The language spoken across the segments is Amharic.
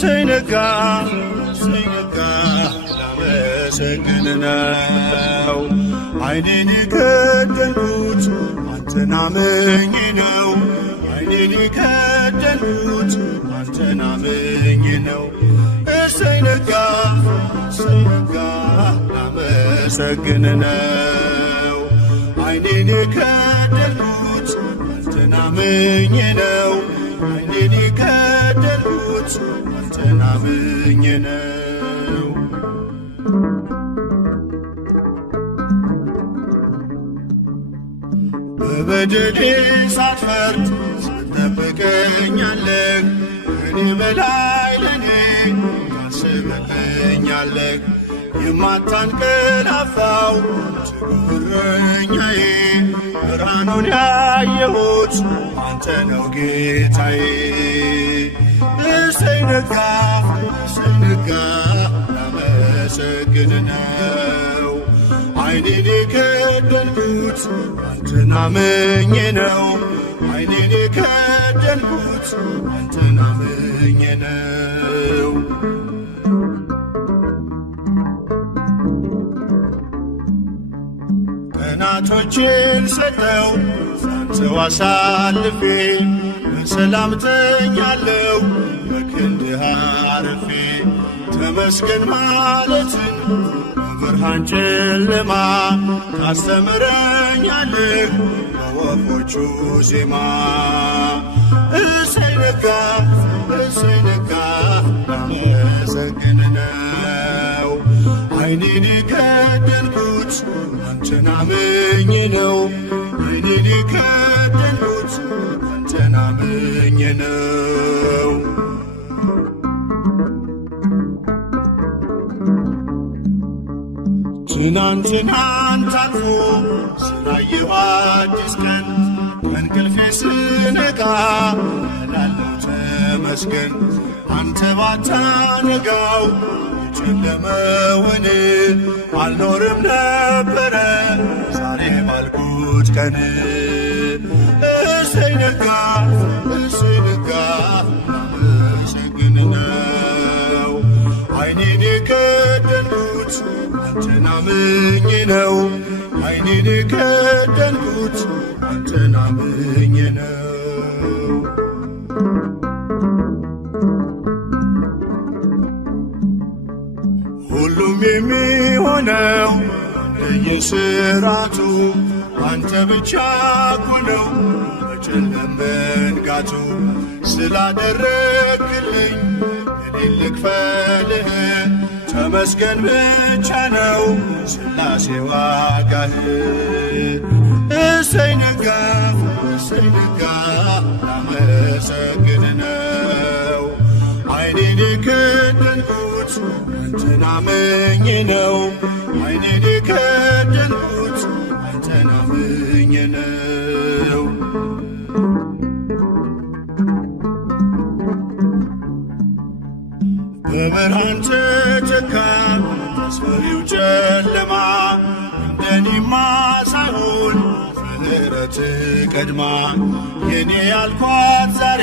እሰይ ነጋ ላመሰግን ነው። ዓይኔን የከደንኩት አንተን አምኜ ነው። ዓይኔን የከደንኩት አንተን አምኜ ነው። እሰይ ነጋ ላመሰግን ነው። ዓይኔን የከደንኩት አንተን አምኜ ነው። ዓይኔን የከደንኩት አንተን አምኜ ነው። በበደሌ ሳትፈርድ ትጠብቀኛለህ። ከእኔ በላይ ለእኔ ታስብልኛለህ። የማታንቀላፋው ትጉህ እረኛዬ ብርሃኑን ያየሁት አንተ ነው ጌታዬ። እሰይ ነጋ ላመሰግን ነው። ዓይኔን የከደንኩት አንተን አምኜ ነው። ዓይኔን የከደንኩት አንተን አምኜ ነው። ቀናቶቼን ሰጠው ላንተው አሳልፌ በሰላም ተኛለሁ በክንድህ አርፌ። ተመስገን ማለትን በብርሃን ጨለማ ታስተምረኛለህ በወፎቹ ዜማ። እሰይ ነጋ ላመሰግን ነው። ዓይኔን የከደንኩት አንተን አምኜ ነው። ዓይኔን የከደንኩት አንተን አምኜ ነው። ትናንትናን ታልፎ ስላየሁ አዲስ ቀን ከእንቅልፌ ስነቃ እላለሁ ተመስገን። አንተ ባታነጋው የጨለመውን አልኖርም ነበረ ዛሬ ባልኩት ቀን። እሰይ ነጋ ላመሰግን ነው። ዓይኔን የከደንኩት አንተን አምኜ ነው። ዓይኔን የከደንኩት አንተን አምኜ ነው። ሁሉም የሚሆነው እንደየሥርዓቱ አንተ ብቻ እኮ ነው በጨለማ መንጋቱ። ስላደረግልኝ እኔን ልክፈልህ ተመስገን ብቻ ነው ሥላሴ ዋጋህ። እሰይ ነጋ ላመሰግን ነው። ዓይኔን የከደንኩት አንተን አምኜ ነው። ዓይኔን የከደንኩት አንተን አምኜ ነው። በብርሃን ተተካ አስፈሪው ጨለማ። እንደኔማ ሳይሆን ምሕረት ቀድማ የኔ ያልኳት ዛሬ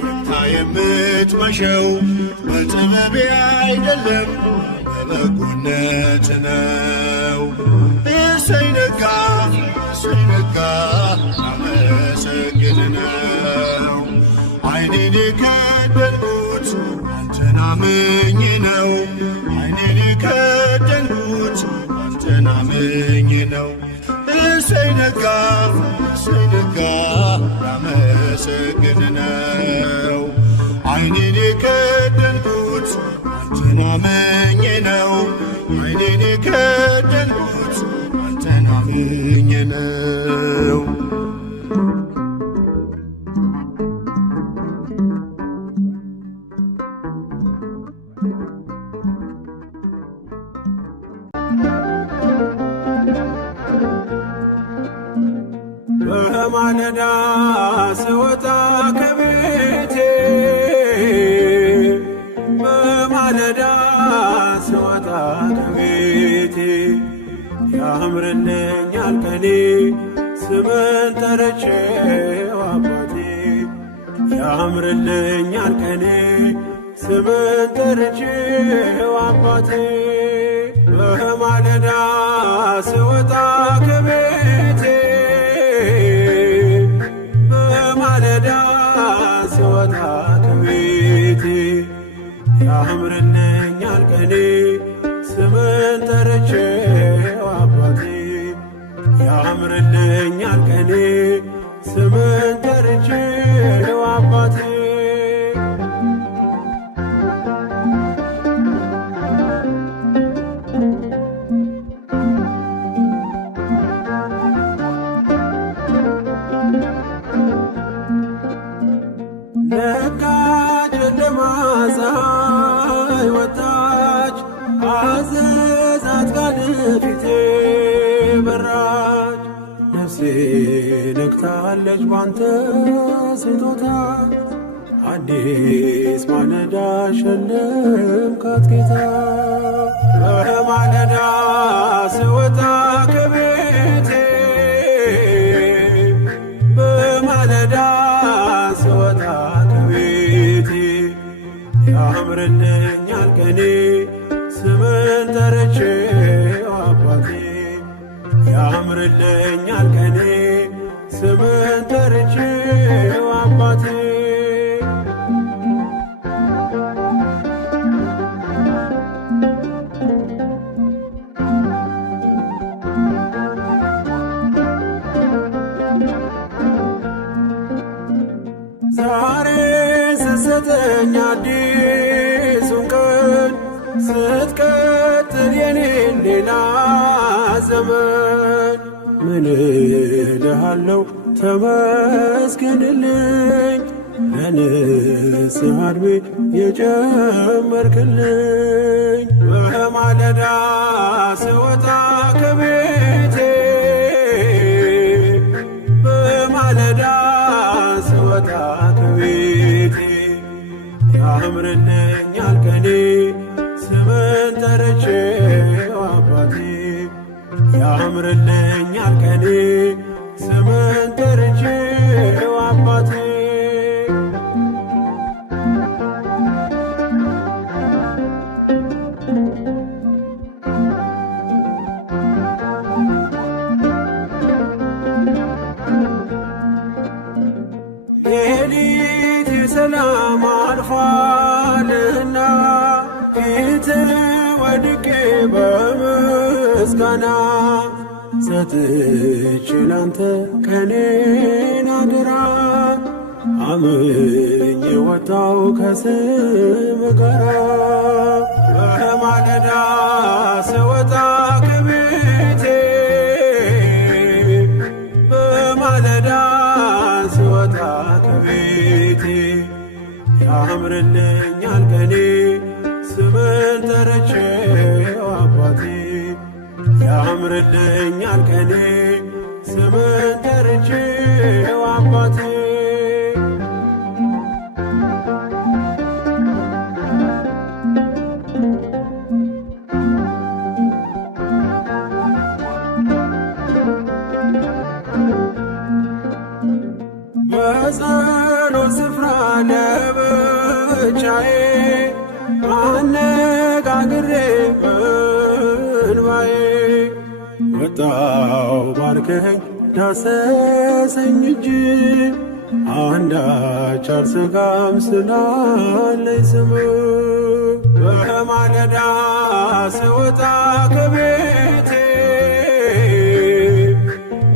ፈታ የምትመሸው በጥበቤ አይደለም በበጎነት ነው። እሰይ ነጋ ላመሰግን ነው። ዓይኔን የከደንኩት አንተን አምኜ ነው። ዓይኔን የከደንኩት አንተን አምኜ ነው። እሰይ ነጋ ላመሰግን ነው። ዓይኔን የከደንኩት አንተን አምኜ ነው። ዓይኔን የከደንኩት አንተን አምኜ ነው። በማለዳ ስወጣ ከቤቴ በማለዳ ስወጣ ከቤቴ ያምርልኛል ቀኔ ስምን ጠርቼው አባቴ ያምርልኛል ቀኔ ስምን ጠርቼው አባቴ በማለዳ ስወጣ ከቤቴ በማለዳ ስወጣ ከቤቴ ያምርልኛል ቀኔ ስምን ጠርቼው አባቴ ያምርልኛል ቀኔ ስምን ጠርቼው አባቴ ነጋ ጨለማ ፀሐይ ወጣች አዘዛት ቃል ፊቴ በራች ነፍሴ ነግታለች ባንተ ስጦታ አዲስ ማለዳ ሸለምካት ጌታ በማለዳ ስወጣ ከቤቴ በማለዳ ስወጣ ከቤቴ ያምርልኛል ቀኔ ስምን ጠርቼው አባቴ ያምርልኛል ቀኔ ስምን ጠርቼው አባቴ ዛሬ ስትሰጠኝ አዲሱን ቀን ስትቀጥል የኔን ሌላ ዘመን ምን እልሃለሁ ተመስገንልኝ ለንስሐ ዕድሜ የጨመርክልኝ በማለዳ ስወጣ ከቤቴ በማለዳ ስወጣ ከቤቴ ያምርልኛል ቀኔ ስምን ጠርቼው አባቴ ያምርልኛል ቀኔ ስምን ጠርቼው አባቴ ሌሊት የሰላም አልፏልና ፊት ወድቄ በምስጋና ሰጥቼ ላንተ ቀኔን አደራ አምኜ ወጣው ከስም ጋራ በማለዳ ስወጣ ከቤቴ በማለዳ ስወጣ ከቤቴ ያምርልኛል ቀኔ ስምን ጠርቼው አባቴ ያምርልኛል ቀኔ ስምን ጠርቼው አባቴ በጸሎት ስፍራ ለብቻዬ አነጋግሬ በእንባዬ ወጣው ባርከኝ ዳሰሰኝ እጅ አንዳች አልሰጋም ስላለኝ ስም በማለዳ ስወጣ ከቤቴ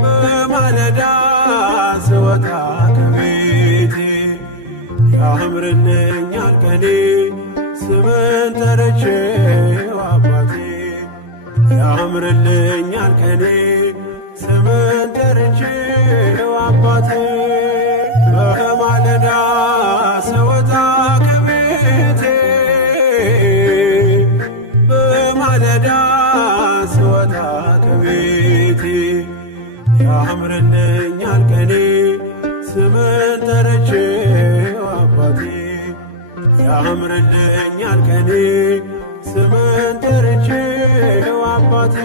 በማለዳ ስወጣ ከቤቴ ያምርልኛል ቀኔ ስምን ጠርቼው አባቴ ያምርልኛል ቀኔ ስምን ጠርቼው አባቴ በማለዳ ስወጣ ከቤቴ በማለዳ ስወጣ ከቤቴ ያምርልኛል ቀኔ ስምን ጠርቼው አባቴ ያምርልኛል ቀኔ ስምን ጠርቼው አባቴ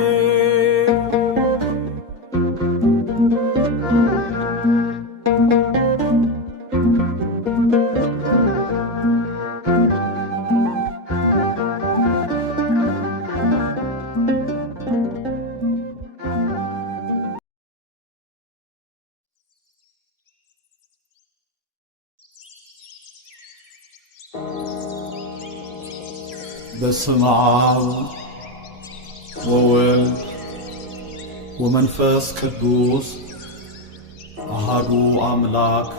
በስመ አብ ወወልድ ወመንፈስ ቅዱስ አሐዱ አምላክ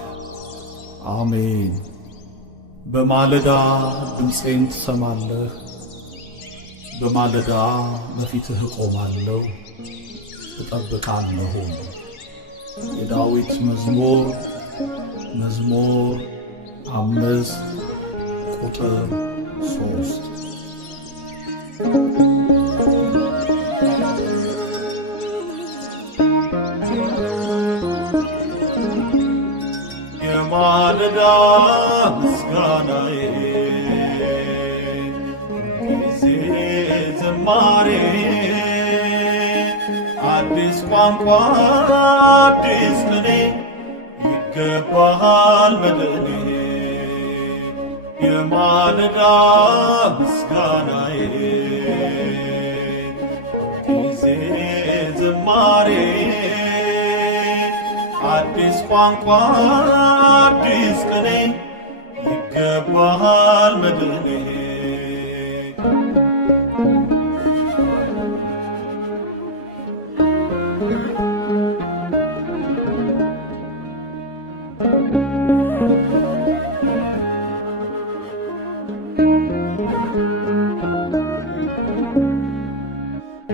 አሜን። በማለዳ ድምፄን ትሰማለህ፣ በማለዳ በፊትህ እቆማለሁ እጠብቃለሁ። የዳዊት መዝሙር 5 ቁጥር 3። የማለዳ ምስጋናዬ ጊዜ ዝማሬ አዲስ ቋንቋ አዲስ ቅኔ ይገባሃል መድኔ። የማለዳ ምስጋናዬ ጊዜ ዝማሬ አዲስ ቋንቋ አዲስ ቅኔ ይገባሃል መድኔ።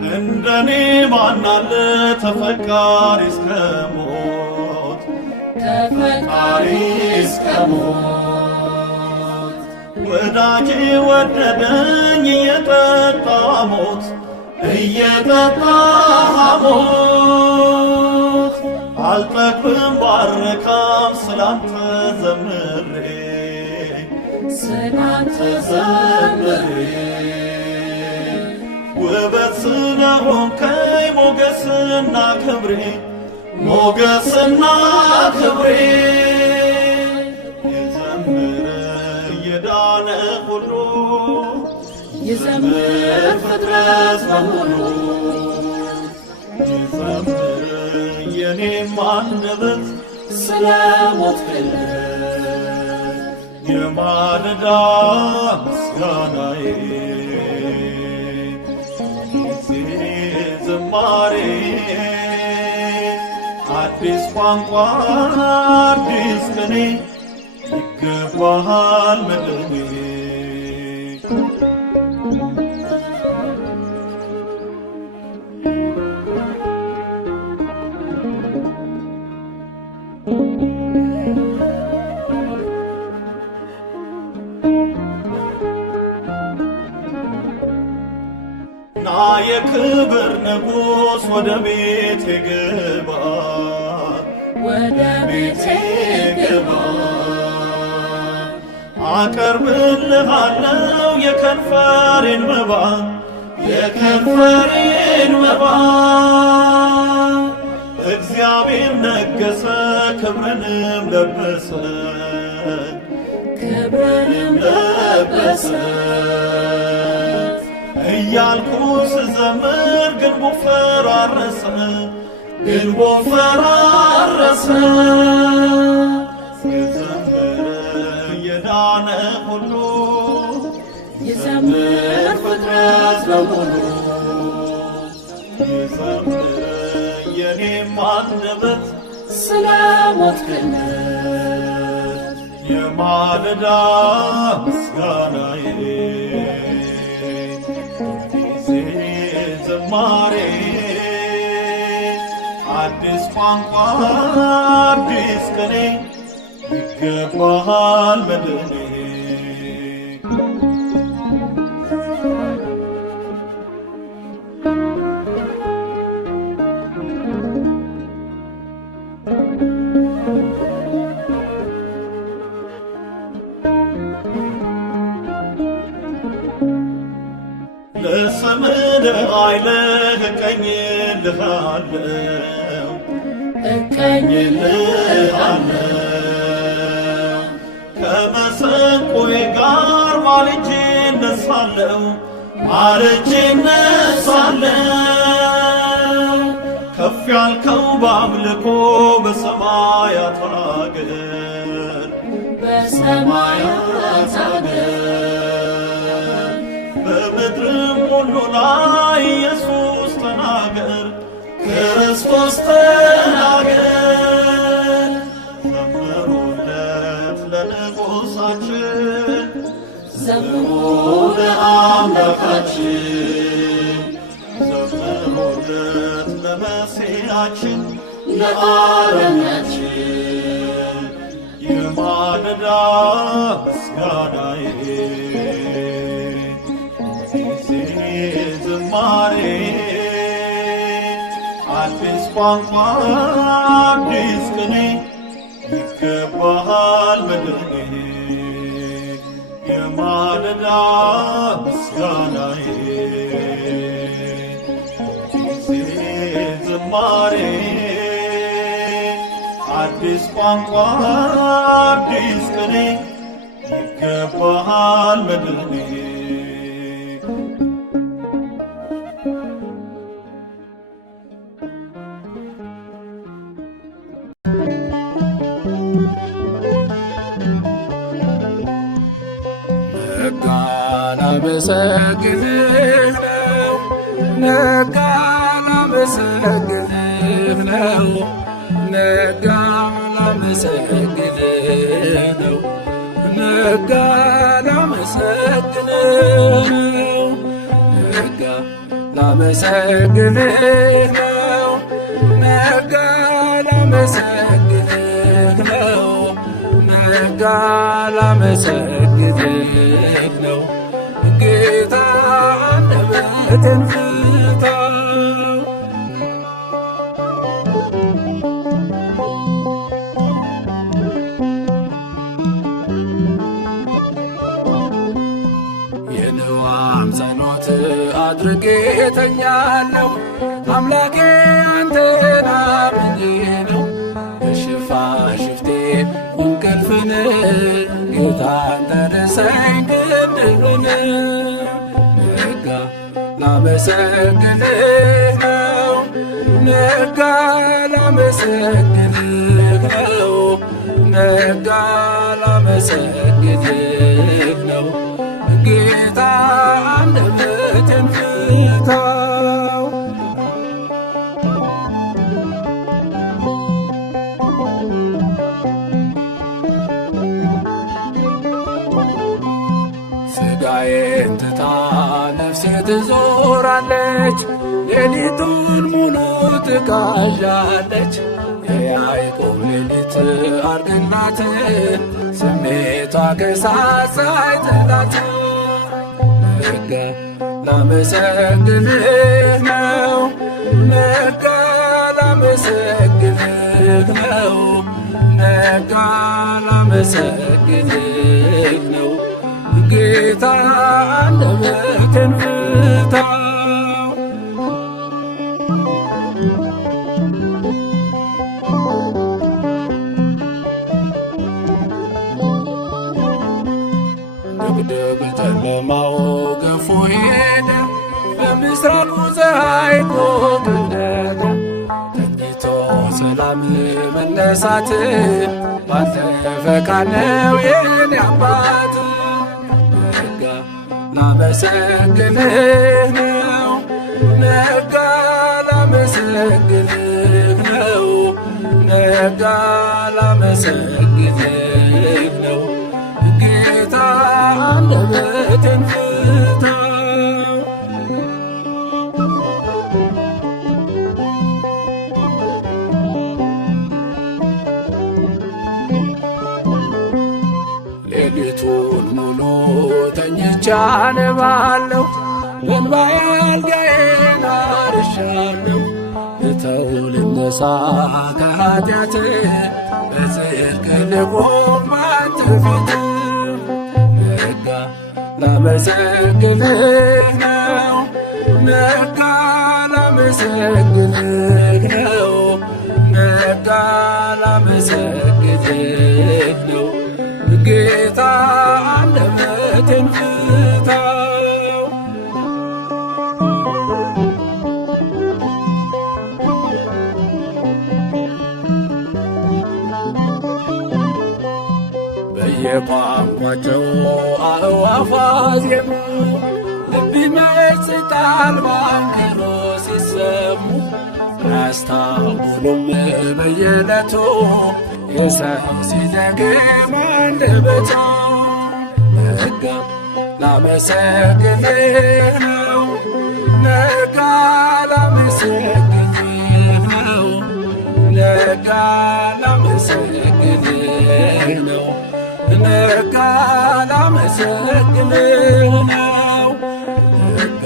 እንደኔ ማናለ ተፈቃሪ እስከ ሞት ተፈቃሪ እስከ ሞት ወዳጄ ወደደኝ እየጠጣ ሞት እየጠጣ ሞት አልጠግብም ባረካም ስላንተ ዘምሬ ስላንተ ዘምሬ ውበት ስለሆንከኝ ሞገስና ክብሬ ሞገስና ክብሬ የዘምር የዳነ ሁሉ የዘምር ፍጥረት በሙሉ የዘምር የኔም አንደበት ስለ ሞትክለት። የማለዳ ምስጋናዬ ዝማሬ አዲስ ቋንቋ አዲስ ቅኔ ይገባሃል መድኔ። ና የክብር ንጉሥ ወደ ቤቴ ግባ፣ ወደ ቤቴ ግባ። አቀርብልሃለሁ የከንፈሬን መባ፣ የከንፈሬን መባ። እግዚአብሔር ነገሰ ክብርንም ለበሰ፣ ክብርንም ለበሰ እያልኩ ስዘምር ግንቡ ፈራረሰ፣ ግንቡ ፈራረሰ። የዘምር የዳነ ሁሉ የዘምር ፍጥረት በሙሉ የዘምር የኔም አንደበት ስለ ሞትክለት። የማለዳ ምስጋናዬ ዝማሬ አዲስ ቋንቋ አዲስ ቅኔ ይገባሃል መድኔ። ለስምህ ኃይልህ እቀኝልሃለሁ፣ እቀኝልሃለሁ ከመሰንቆዬ ጋር ማልጄ እነሳለሁ፣ ማልጄ እነሳለሁ። ከፍ ያልከው በአምልኮ በሰማያት አገር፣ በሰማያት አገር ለንጉሣችን ዘምሩ ለአምላካችን ዘምሩለት ለመሲያችን ለዓለማችን የማለዳ ምስጋናዬ ጊዜ ዝማሬ አዲስ ቋንቋ አዲስ ቅኔ ይገባሃል መድኔ የማለዳ ምስጋናዬ ጊዜ ዝማሬ አዲስ ቋንቋ አዲስ ቅኔ ይገባሃል መድኔ ነጋ ላመሰግንህ ነው ነጋ ላመሰግንህ ነው ነጋ ላመሰግንህ ነው ነጋ ላመሰግንህ ነው ነጋ ላመሰግንህ ነው ነጋ ላመሰግንህ ነው ነጋ ላመሰግንህ ነው ጌታ አንደበቴን ፍታው የነዋም ጸሎት አድርጌ ተኛለሁ አምላኬ አንተን አምኜ ነው በሽፋሽፍቴ እንቅልፍን ጌታ አንተነሳኝ ክንድህን ነጋ ላመሰግንህ ነው ነጋ ላመሰግንህ ነው ነጋ ላመሰግንህ ነው ጌታ አንደበቴን ፍታው ሥጋዬን ትታ ነፍሴ ትዞራለች ሌሊቱን ሙሉ ትቃዣለች የያዕቆብ ሌሊት አርግናት ስሜቷ ከሳሳይ ጥላት ነጋ ላመሰግንህ ነው ነጋ ላመሰግንህ ነው ነጋ ላመሰግንህ ነው ጌታ አንደበቴን ፍታው ድቅድቅ ጨለማው ገፎ ሄደ በምስራቁ ፀሐይ ቆቀለለ ተኝቶ ሰላም መነሳት ባንተ ፈቃድ ነው የኔ አባት ነጋ ላመሰግንህ ነው ነጋ ላመሰግንህ ነው ነጋ ላመሰግንህ ነው ጌታ አንደበቴን ፍታው ሌሊቱን ሙሉ ተኝቼ አነባለሁ በእንባዬ አልጋዬን አርሻለሁ ልተው ልነሳ ከኃጢአት በጽድቅ ልቆም ባንተ ፊት ነጋ ላመሰግንህ ነው ነጋ ላመሰግንህ ነው ነጋ ላመሰግንህ ነው ጌታ አንደበቴን ፍታው በየቋንቋቸው አዕዋፋት ዜሙ ልብ ይመስጣል ባንክሮ ሲሰሙ ያስታውሉም በየዕለቱ የሰው ሲደክም አንደበቱ ነጋ ላመሰግንህ ነው ነጋ ላመሰግንህ ነው ነጋ ላመሰግንህ ነው ነጋ ላመሰግንህ ነው ነጋ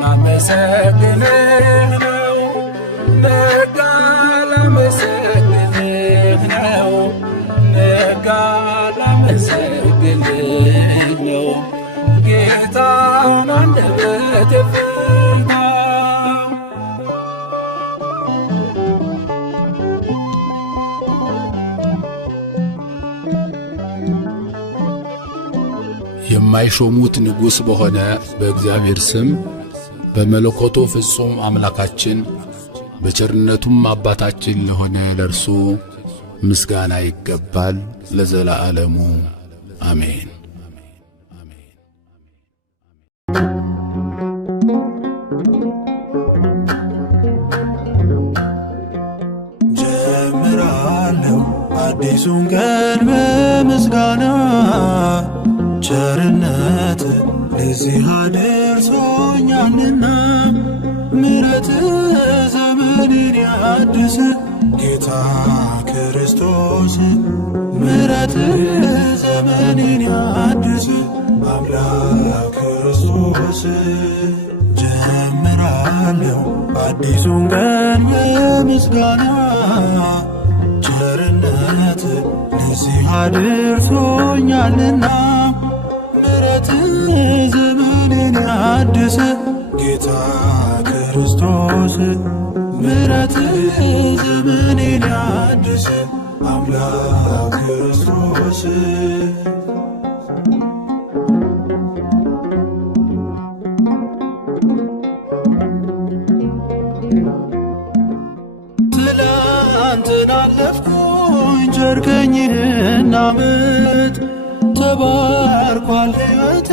ላመሰግንህ ነው ነጋ ላመሰግንህ ነው ነጋ ላመሰግንህ ነው ጌታን አንደበቴ ፍታው። የማይሾሙት ንጉሥ በሆነ በእግዚአብሔር ስም በመለኮቱ ፍጹም አምላካችን በቸርነቱም አባታችን ለሆነ ለእርሱ ምስጋና ይገባል ለዘላለሙ አሜን። ጀምራለሁ አዲሱን ቀን በምስጋና ቸርነት ለዚህ አድርሶኛልና ምሕረት ዘመኔን ያድስ ጌታ ክርስቶስ ምሕረት ዘመኔን ያድስ አምላክ ክርስቶስ ጀምራለሁ አዲሱን ቀን በምስጋና ቸርነት ለዚህ አድርሶኛልና ምሕረት ዘመኔን ያድስ ጌታ ክርስቶስ ምሕረት ዘመኔን ያድስ አምላክ ክርስቶስ ትላንትን አለፍኩኝ ቸርከኝህን ዓመት ተባርኳል ሕይወቴ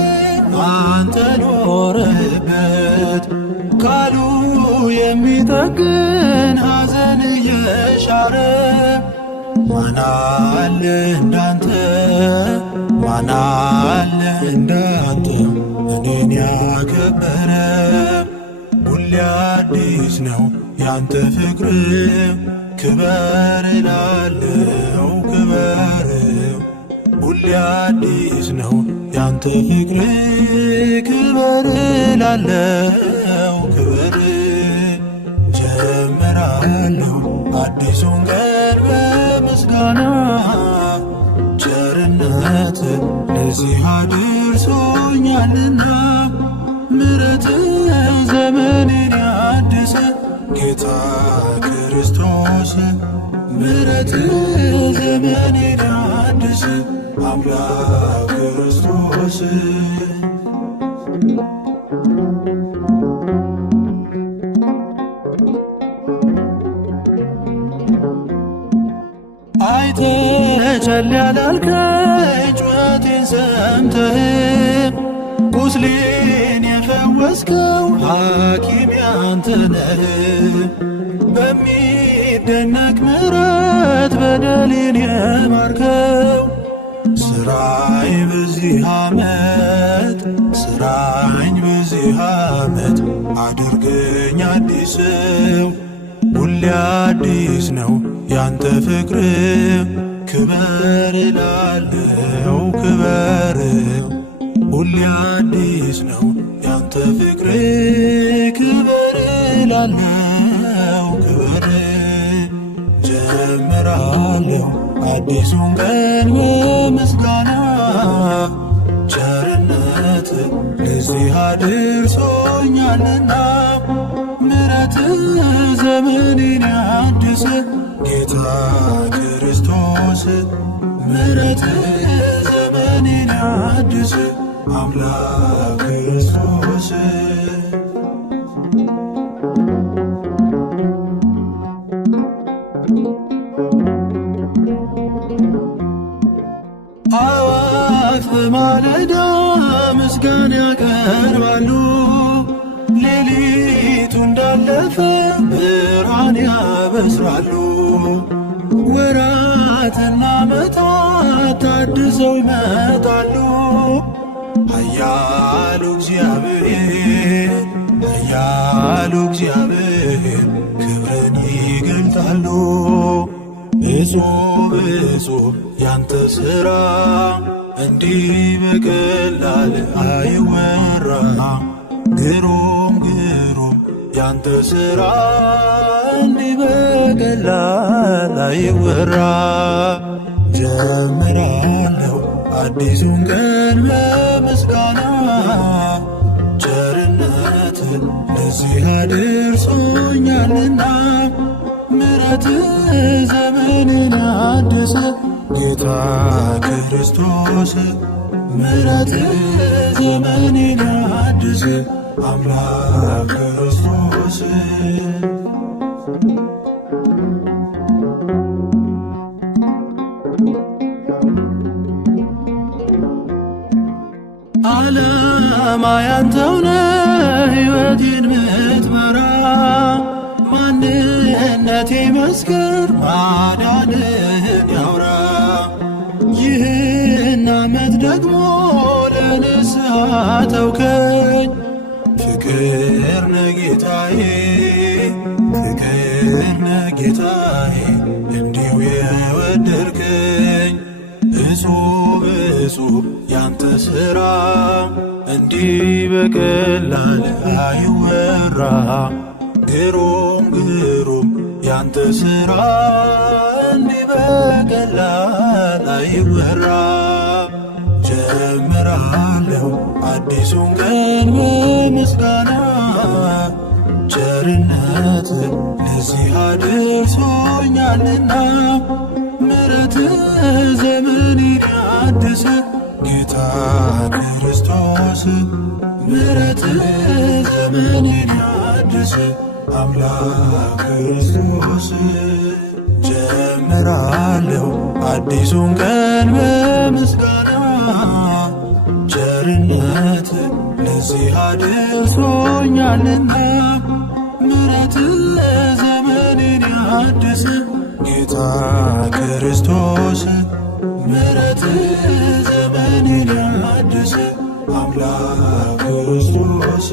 አንተ ኖረህበት ካሉ የሚጠግን ሐዘን እየሻረ ማን አለ እንዳንተ ማን አለ እንዳንተ እኔን ያከበረ ሁሌ አዲስ ነው ያንተ ፍቅር ክበር እላለሁ ክበር ሁሌ አዲስ ነው ያንተ ፍቅር ክበር እላለሁ ክበር ጀምራለሁ አዲሱን ቀን በምስጋና ቸርነት ለዚህ አድርሶኛልና ምሕረት ዘመኔን ያድስ ጌታ ክርስቶስ ምሕረት ዘመኔን ያድስ አምላክ ክርስቶስ አይተህ ቸል ያላልከኝ ጩኸቴን ሰምተህ ቁስሌን የፈወስከው ሐኪም ያንተ ነህ በሚደነቅ ምሕረት በደሌን የማርከው ስራኝ በዚህ ዓመት ስራኝ በዚህ ዓመት አድርገኝ አዲስ ሰው ሁሌ አዲስ ነው ያንተ ፍቅር ክበር እላለሁ ክበር ሁሌ አዲስ ነው ያንተ ፍቅር ክበር እላለሁ ክበር ጀምራለሁ አዲሱን ቀን በምስጋና ቸርነት ለዚህ አድርሶኛልና ምሕረት ዘመኔን ያድስ ጌታ ክርስቶስ ምሕረት ዘመኔን ያድስ አምላክ ክርስቶስ አዋፍ በማለዳ ምስጋና ያቀርባሉ ሌሊቱ እንዳለፈ ብርሃን ያበስራሉ ወራ ዘመናትና ዓመታት ታድሰው ይመጣሉ። ኃያሉ እግዚአብሔር ክብርን ይገልጣሉ። እጹብ እጹብ ያንተ ሥራ እንዲህ በቀላል አይወራ። ግሩም ግሩም ያንተ ሥራ እንዲህ በቀላል አይወራ። ጀምራለሁ አዲሱን ቀን በምስጋና ቸርነትህ ለዚህ አድርሶኛልና። ምሕረትህ ዘመኔን አደሰ ጌታ ክርስቶስ። ምሕረትህ ዘመኔን አደሰ አምላክ ክርስቶስ። ዓላማ ያንተው ነህ ሕይወቴን ምትመራ። ማንነቴ መስክር ማዳንህን ያውራ። ይህን ዓመት ደግሞ ለንስሐ ተውከኝ። ፍቅር ነህ ጌታዬ እንዲሁ የወደድከኝ። እጹብ እጹብ ያንተ ሥራ እንዲህ በቀላል አይወራ። ግሩም ግሩም ያንተ ሥራ እንዲህ በቀላል አይወራ። ጀምራለሁ አዲሱን ቀን በምስጋና ቸርነትህ ለዚህ አድርሶኛልና። ምሕረትህ ዘመኔን አደሰ ጌታ ክርስቶስ። ምሕረትህ ዘመኔን አደሰ አምላክ ክርስቶስ። ጀምራለሁ አዲሱን ቀን በምስጋና ቸርነትህ ለዚህ አድርሶኛልና። ምሕረትህ ዘመኔን አደሰ ጌታ ክርስቶስ። ምሕረትህ ዘመኔን አደሰ አምላክ ክርስቶስ።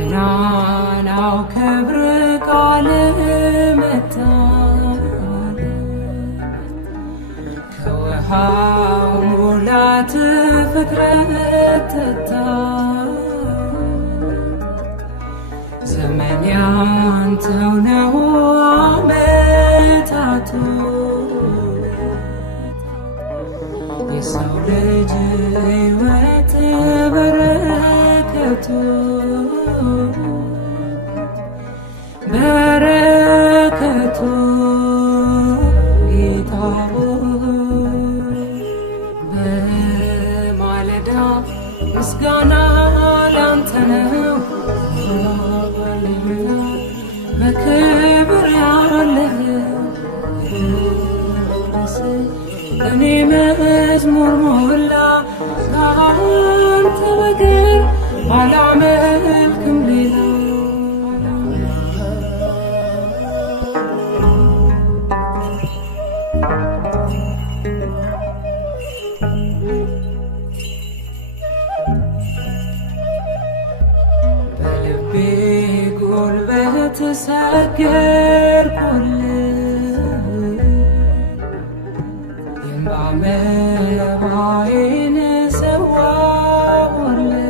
ገናናው ክብር ቃል መጣ ከውሃው ሙላት ፍጥረት ተታ። ዘመን ያንተው ነው ዓመታቱ የሰው ልጅ ሕይወት በረከቱ ጌታ በማለዳ ምስጋና ላንተ ነው። በክብር ያለህ እኔ መዝሙር ሞላ ከአንተ በቀር አላመልክም ሌላ። በልቤ ጉልበት ሰገድኩልህ የእንባ መባዬን ሰዋሁልህ።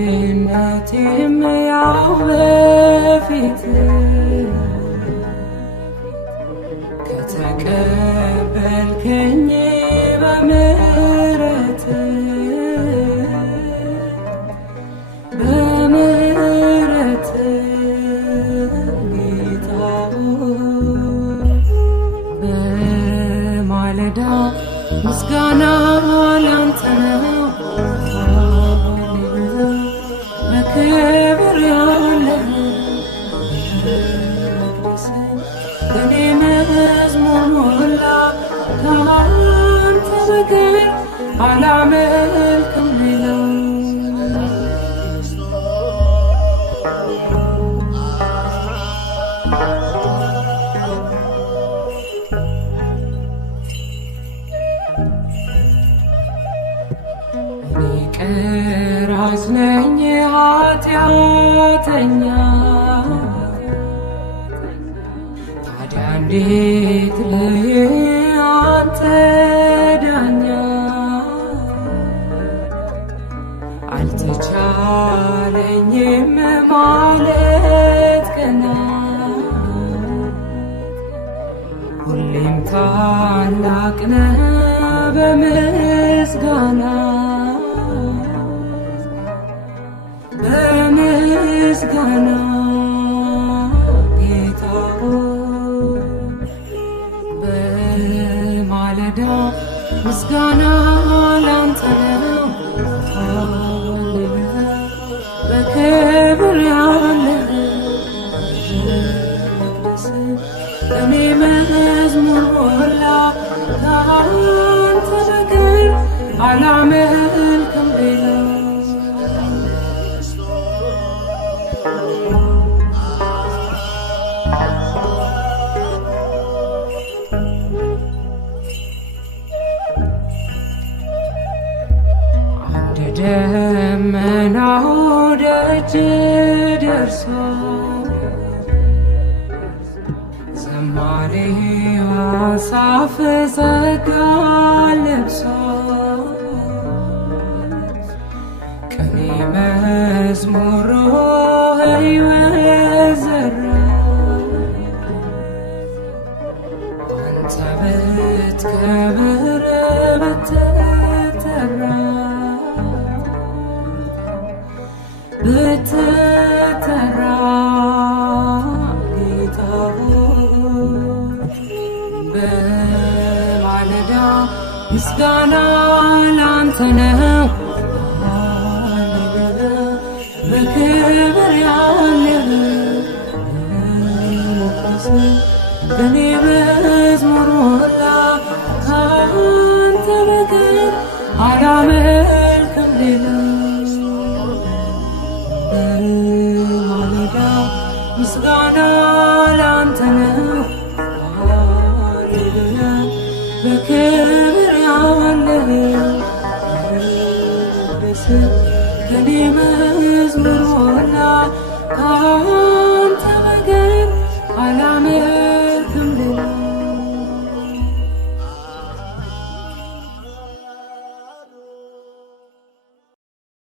ታናሽነቴም ያው በፊትህ ከተቀበልከኝ በምሕረትህ ምስጋና ላንተ ነው በክብር ያለህ እኔ መዝሙር ሞላ ካንተ በቀር አላመልክም ሌላ ቀራጭ ነኝ ኃጢአተኛ ታዲያ እንዴት ለአንተ ዳኛ አልተቻለኝም ማለት ቀና ሁሌም ታላቅ ነህ በምስጋና በምስጋና ጌታ በማለዳ ምስጋና ላንተ ነው በክብር ያለህ እኔ መዝሙር ሞላ ካንተ በቀር አላመልክም ሌላ ደመናው ደጅ ደርሶ ዘማሪው አሳፍ ጸጋ ለብሶ ቅኔ መዝሙሩ ሕይወት ዘራ አንተ ብትከብር ብትጠራ ብትጠራ ጌታ በማለዳ ምስጋና ላንተ ነው በክብር ያለህ እኔ መዝሙር ሞላ ካንተ በቀር አላመልክም ሌላ ምስጋና ላንተ ነው ሃሌሉያ በክብር ያለህ ከኔ መዝሙር ሞላ